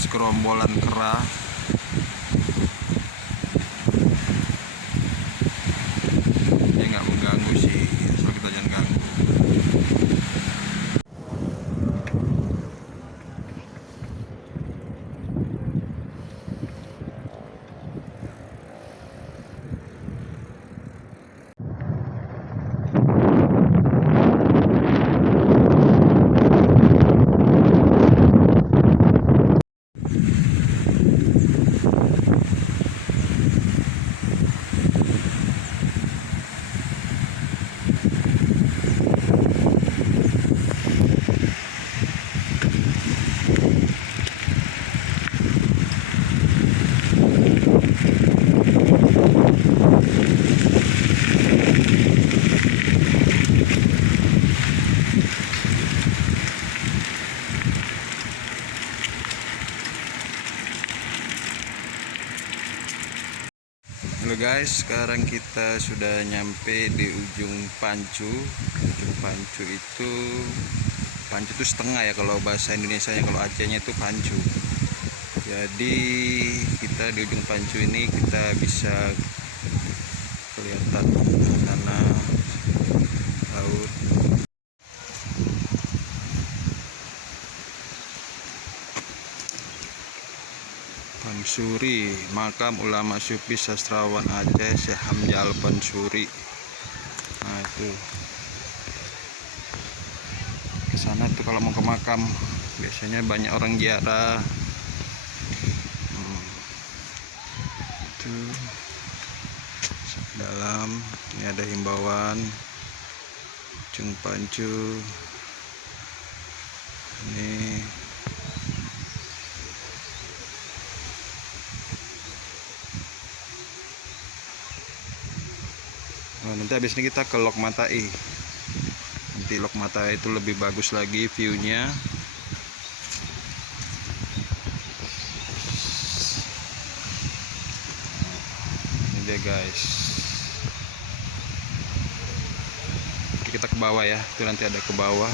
segerombolan kera. Dia nggak mengganggu sih, asal kita jangan ganggu. Halo guys, sekarang kita sudah nyampe di ujung Pancu. Ujung Pancu itu, Pancu itu setengah ya kalau bahasa Indonesia nya, kalau Acehnya itu Pancu. Jadi kita di ujung Pancu ini kita bisa kelihatan tanah laut. Pansuri, makam ulama sufi sastrawan Aceh Syekh Hamzah Al-Pansuri. Nah itu ke sana tuh kalau mau ke makam biasanya banyak orang ziarah. Itu dalam ini ada himbauan ujung Pancu ini. Nah, nanti habis ini kita ke Lok Matai. Nanti Lok Matai itu lebih bagus lagi viewnya. Ini dia guys. Oke, kita ke bawah ya. Itu nanti ada ke bawah.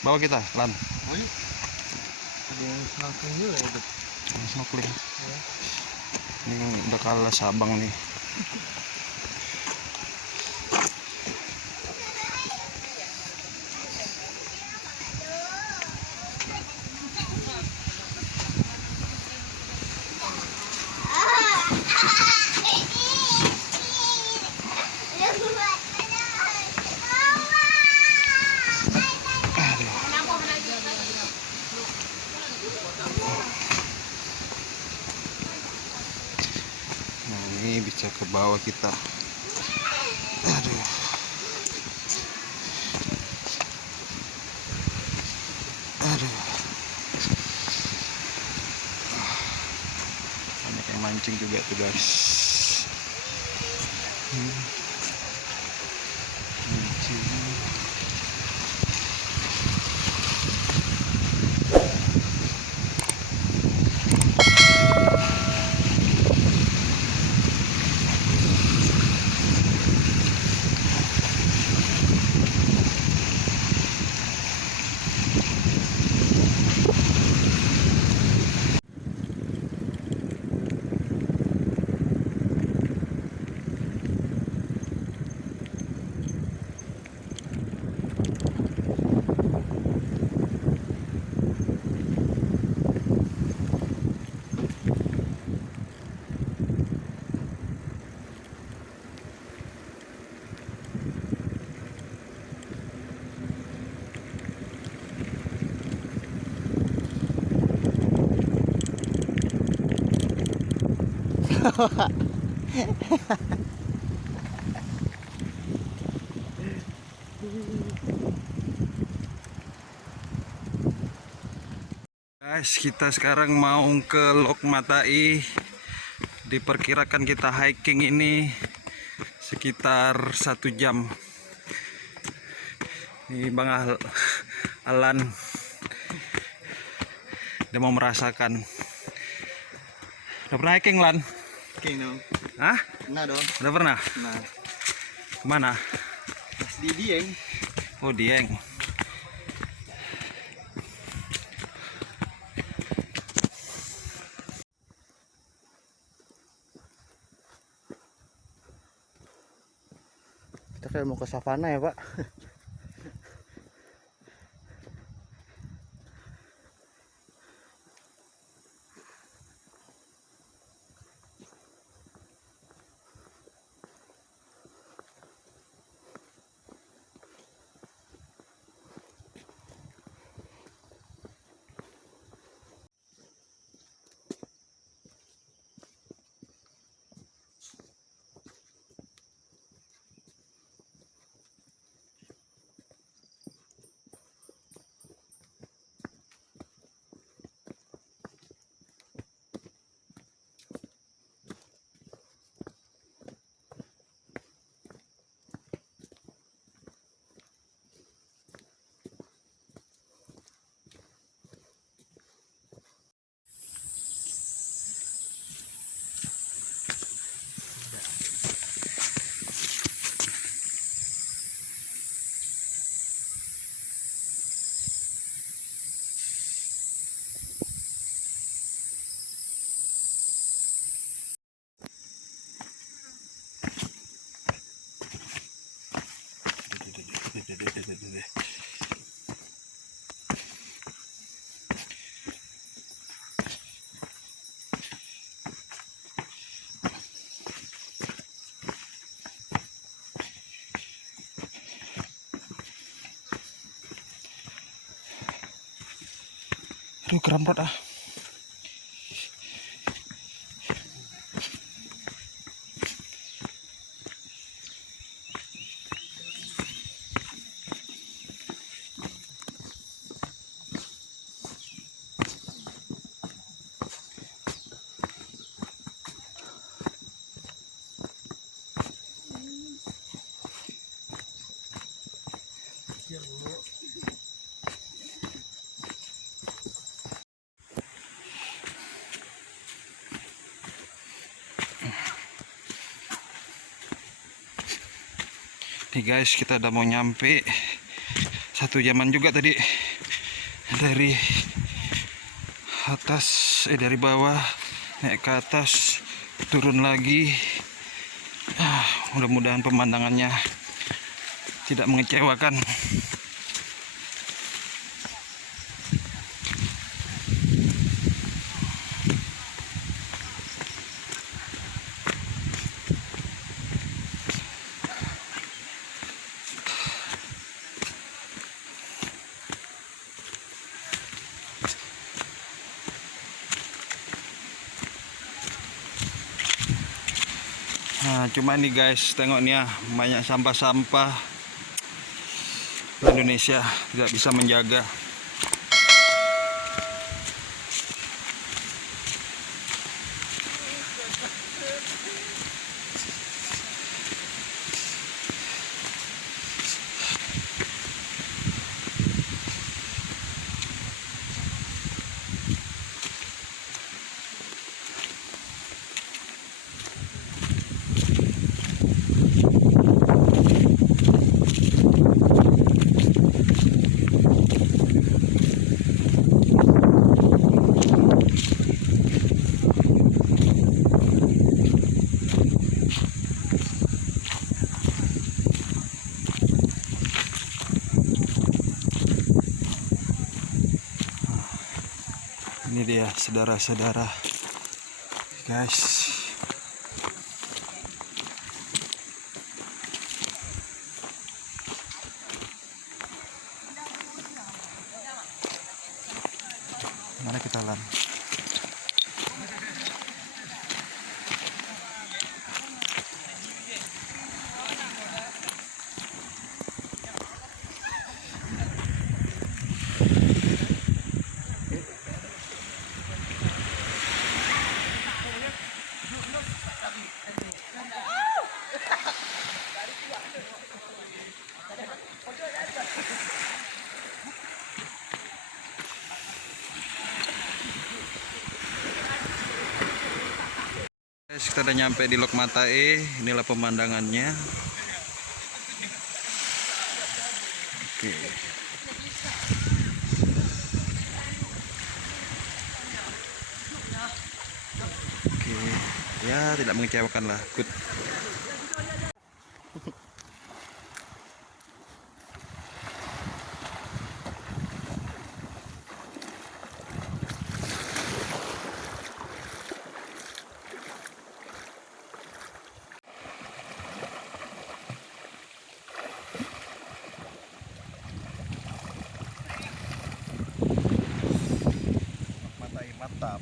Bawah kita, Lan. Oh iya. Ada yang snorkeling juga ya, Bet? Snorkeling. Ya. Ini udah kalah Sabang nih. Nah ini bisa ke bawah kita. Aduh. Aduh. Banyak yang mancing juga tuh guys. Mancing. Guys, kita sekarang mau ke Lok Matai. Diperkirakan kita hiking ini sekitar 1 jam. Ini Bang Alan, dia mau merasakan. Udah pernah hiking, Lan? Hiking dong. Hah? Pernah dong. Udah pernah? Nah, Kemana? pas di Dieng. Oh, Dieng. Kita kayak mau ke savana ya, Pak. Aduh, keramrot ah. Nih guys, kita udah mau nyampe. 1 jaman juga tadi dari atas, dari bawah naik ke atas, turun lagi. Mudah-mudahan pemandangannya tidak mengecewakan. Nah, cuma nih guys, tengok nih ya, banyak sampah-sampah. Indonesia tidak bisa menjaga. Ini dia saudara-saudara, guys. Mana kita lan? Guys, kita udah nyampe di Lok Matae. Inilah pemandangannya. Oke. Oke, ya tidak mengecewakan lah. Good. Matai mantap.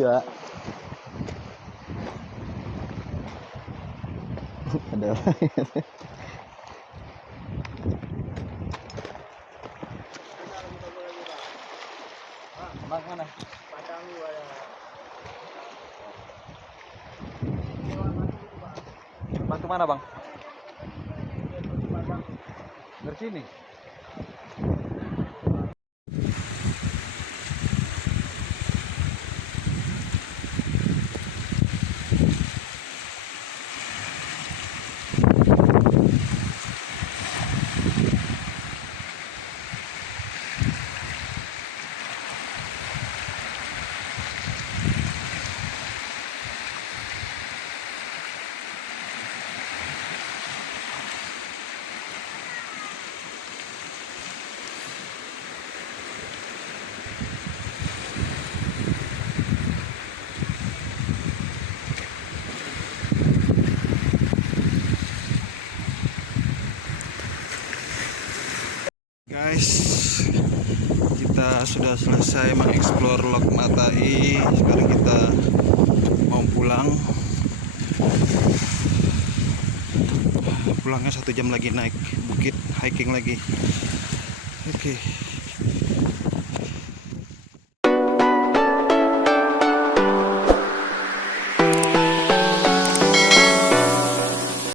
Ya. Ada. Bang mana? Batu mana bang? Dari sini. Guys, kita sudah selesai mengeksplor Lok Matai. Sekarang kita mau pulang. Pulangnya 1 jam lagi naik bukit, hiking lagi. Oke.